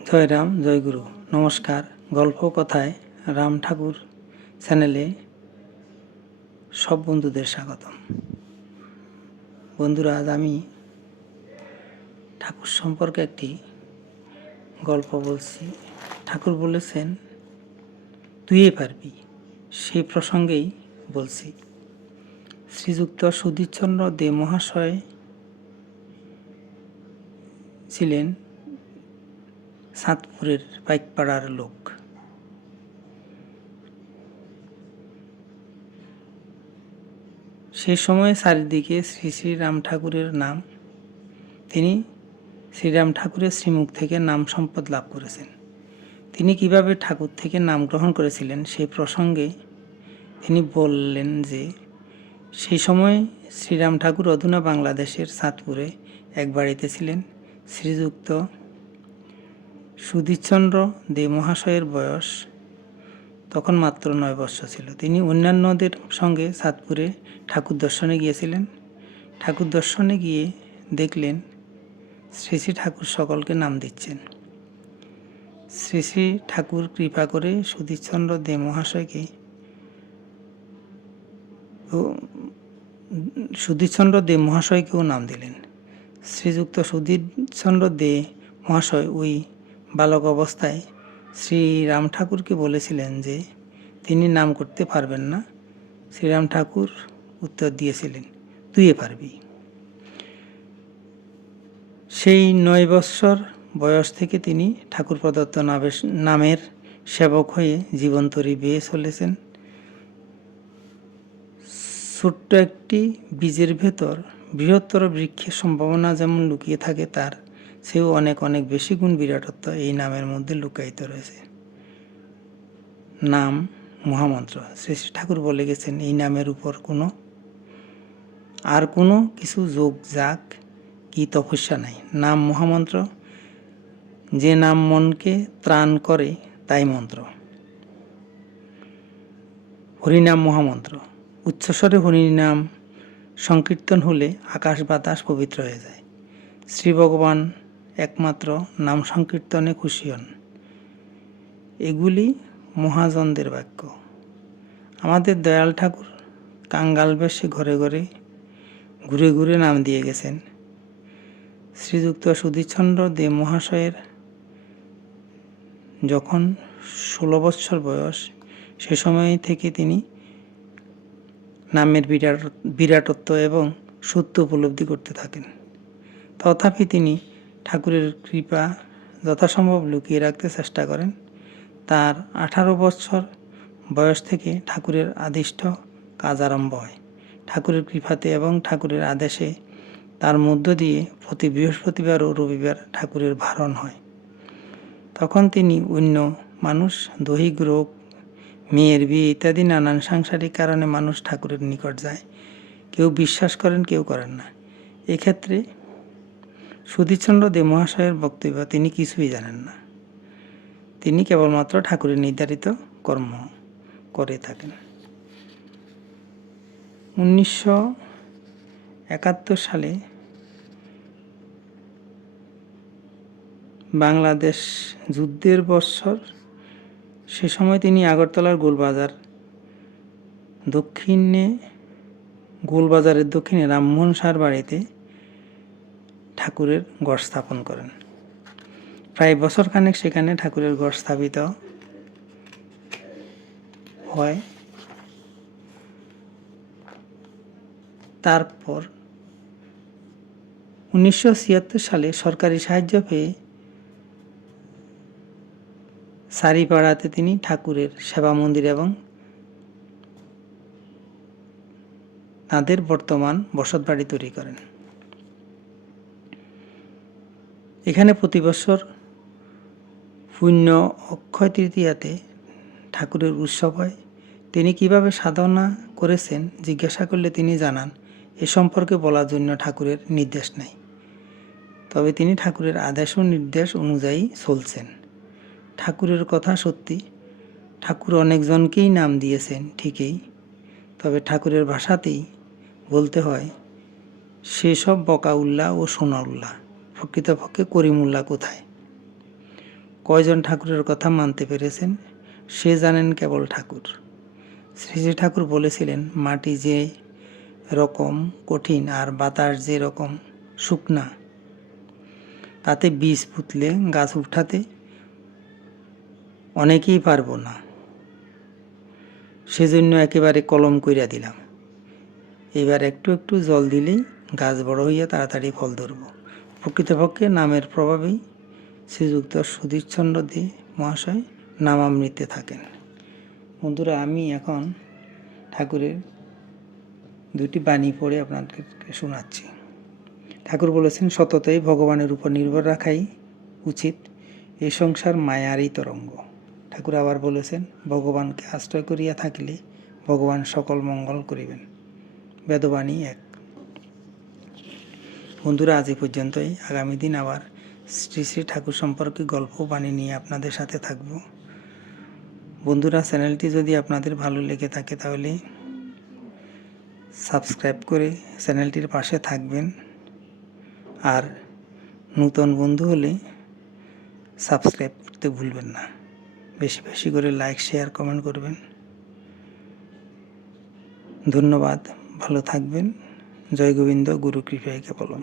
জয় রাম, জয় গুরু। নমস্কার। গল্প কথায় রাম ঠাকুর চ্যানেলে সব বন্ধুদের স্বাগতম। বন্ধুরা, আজ আমি ঠাকুর সম্পর্কে একটি গল্প বলছি। ঠাকুর বলেছেন, তুই পারবি, সেই প্রসঙ্গেই বলছি। শ্রীযুক্ত সুধীরচন্দ্র দে মহাশয় ছিলেন চাঁদপুরের পাইকপাড়ার লোক। সেই সময় চারিদিকে শ্রী শ্রী রাম ঠাকুরের নাম। তিনি শ্রীরাম ঠাকুরের শ্রীমুখ থেকে নাম সম্পদ লাভ করেছেন। তিনি কিভাবে ঠাকুর থেকে নাম গ্রহণ করেছিলেন সেই প্রসঙ্গে তিনি বললেন যে, সেই সময় শ্রীরাম ঠাকুর অধুনা বাংলাদেশের চাঁদপুরে এক বাড়িতে ছিলেন। শ্রীযুক্ত সুধীরচন্দ্র দে মহাশয়ের বয়স তখন মাত্র 9 বৎসর ছিল। তিনি অন্যান্যদের সঙ্গে চাঁদপুরে ঠাকুর দর্শনে গিয়েছিলেন। ঠাকুর দর্শনে গিয়ে দেখলেন শ্রী শ্রী ঠাকুর সকলকে নাম দিচ্ছেন। শ্রী শ্রী ঠাকুর কৃপা করে সুধীরচন্দ্র দে মহাশয়কে সুধীরচন্দ্র দে মহাশয়কেও নাম দিলেন। শ্রীযুক্ত সুধীরচন্দ্র দে মহাশয় ওই বালক অবস্থায় শ্রীরাম ঠাকুরকে বলেছিলেন যে তিনি নাম করতে পারবেন না। শ্রীরাম ঠাকুর উত্তর দিয়েছিলেন, তুই পারবি। সেই 9 বৎসর বয়স থেকে তিনি ঠাকুর প্রদত্ত নামের সেবক হয়ে জীবনতরী বেয়ে চলেছেন। ছোট্ট একটি বীজের ভেতর বৃহত্তর বৃক্ষের সম্ভাবনা যেমন লুকিয়ে থাকে, তার সেও অনেক অনেক বেশি গুণ বিরাটত্ব এই নামের মধ্যে লুকায়িত রয়েছে। নাম মহামন্ত্র। শ্রী শ্রী ঠাকুর বলে গেছেন, এই নামের উপর কোনো কিছু যোগ যাক কি তপস্যা নাই। নাম মহামন্ত্র। যে নাম মনকে ত্রাণ করে তাই মন্ত্র। হরিনাম মহামন্ত্র। উচ্চস্বরে হরিনাম সংকীর্তন হলে আকাশ বাতাস পবিত্র হয়ে যায়। শ্রী ভগবান একমাত্র নাম সংকীর্তনে খুশি হন। এগুলি মহাজনদের বাক্য। আমাদের দয়াল ঠাকুর কাঙ্গাল বেশে ঘরে ঘরে ঘুরে ঘুরে নাম দিয়ে গেছেন। শ্রীযুক্ত সুধীরচন্দ্র দে মহাশয়ের যখন 16 বৎসর বয়স, সে সময় থেকে তিনি নামের বিরাটত্ব এবং সত্য উপলব্ধি করতে থাকেন। তথাপি তিনি ঠাকুরের কৃপা যথাসম্ভব লুকিয়ে রাখতে চেষ্টা করেন। তার 18 বৎসর বয়স থেকে ঠাকুরের আদিষ্ট কাজ আরম্ভ হয়। ঠাকুরের কৃপাতে এবং ঠাকুরের আদেশে তার মধ্য দিয়ে প্রতি বৃহস্পতিবার ও রবিবার ঠাকুরের ভারণ হয়। তখন তিনি অন্য মানুষ, দৈহিক রোগ, মেয়ের বিয়ে ইত্যাদি নানান সাংসারিক কারণে মানুষ ঠাকুরের নিকট যায়। কেউ বিশ্বাস করেন, কেউ করেন না। এক্ষেত্রে সুধীরচন্দ্র দে মহাশয়ের বক্তব্য, তিনি কিছুই জানেন না। তিনি কেবলমাত্র ঠাকুরের নির্ধারিত কর্ম করে থাকেন। 1971 সালে বাংলাদেশ যুদ্ধের বৎসর। সে সময় তিনি আগরতলার গোলবাজারের দক্ষিণে রামমোহন সার বাড়িতে ঠাকুরের গড় স্থাপন করেন। প্রায় বছরখানেক সেখানে ঠাকুরের গড় স্থাপিত হয়। তারপর 1976 সালে সরকারি সাহায্য পেয়ে সারিপাড়াতে তিনি ঠাকুরের সেবা মন্দির এবং তাদের বর্তমান বসত বাড়ি তৈরি করেন। এখানে প্রতি বছর পুণ্য অক্ষয় তৃতীয়াতে ঠাকুরের উৎসব হয়। তিনি কিভাবে সাধনা করেছেন জিজ্ঞাসা করলে তিনি জানান, এ সম্পর্কে বলার জন্য ঠাকুরের নির্দেশ নেই, তবে তিনি ঠাকুরের আদেশ ও নির্দেশ অনুযায়ী চলছেন। ঠাকুরের কথা সত্যি, ঠাকুর অনেকজনকেই নাম দিয়েছেন ঠিকই, তবে ঠাকুরের ভাষাতেই বলতে হয়, সেসব বকা উল্লাহ ও সোনা উল্লাহ, প্রকৃতপক্ষে করিমুল্লাহ কোথায়? কয়জন ঠাকুরের কথা মানতে পেরেছেন সে জানেন কেবল ঠাকুর। শ্রী শ্রী ঠাকুর বলেছিলেন, মাটি যে রকম কঠিন আর বাতাস যে রকম শুকনা, তাতে বীজ পুঁতলে গাছ উঠাতে অনেকেই পারবো না, সেজন্য একেবারে কলম কইরা দিলাম। এবার একটু একটু জল দিলেই গাছ বড় হইয়া তাড়াতাড়ি ফল ধরব। প্রকৃতপক্ষে নামের প্রভাবেই শ্রীযুক্ত সুধীরচন্দ্র দে মহাশয় নামামৃতে থাকেন। বন্ধুরা, আমি এখন ঠাকুরের দুটি বাণী পড়ে আপনাদেরকে শোনাচ্ছি। ঠাকুর বলেছেন, সততই ভগবানের উপর নির্ভর রাখাই উচিত, এ সংসার মায়ারই তরঙ্গ। ঠাকুর আবার বলেছেন, ভগবানকে আশ্রয় করিয়া থাকিলে ভগবান সকল মঙ্গল করিবেন। বেদবাণী 1। বন্ধুরা, আজ এই পর্যন্তই। আগামী দিন আবার শ্রী শ্রী ঠাকুর সম্পর্কে গল্প বাণী নিয়ে আপনাদের সাথে থাকব। বন্ধুরা, চ্যানেলটি যদি আপনাদের ভালো লেগে থাকে তাহলে সাবস্ক্রাইব করে চ্যানেলটির পাশে থাকবেন। আর নূতন বন্ধু হলে সাবস্ক্রাইব করতে ভুলবেন না। বেশি বেশি করে লাইক, শেয়ার, কমেন্ট করবেন। ধন্যবাদ, ভালো থাকবেন। জয় গোবিন্দ, গুরু কৃপায় কেবলম।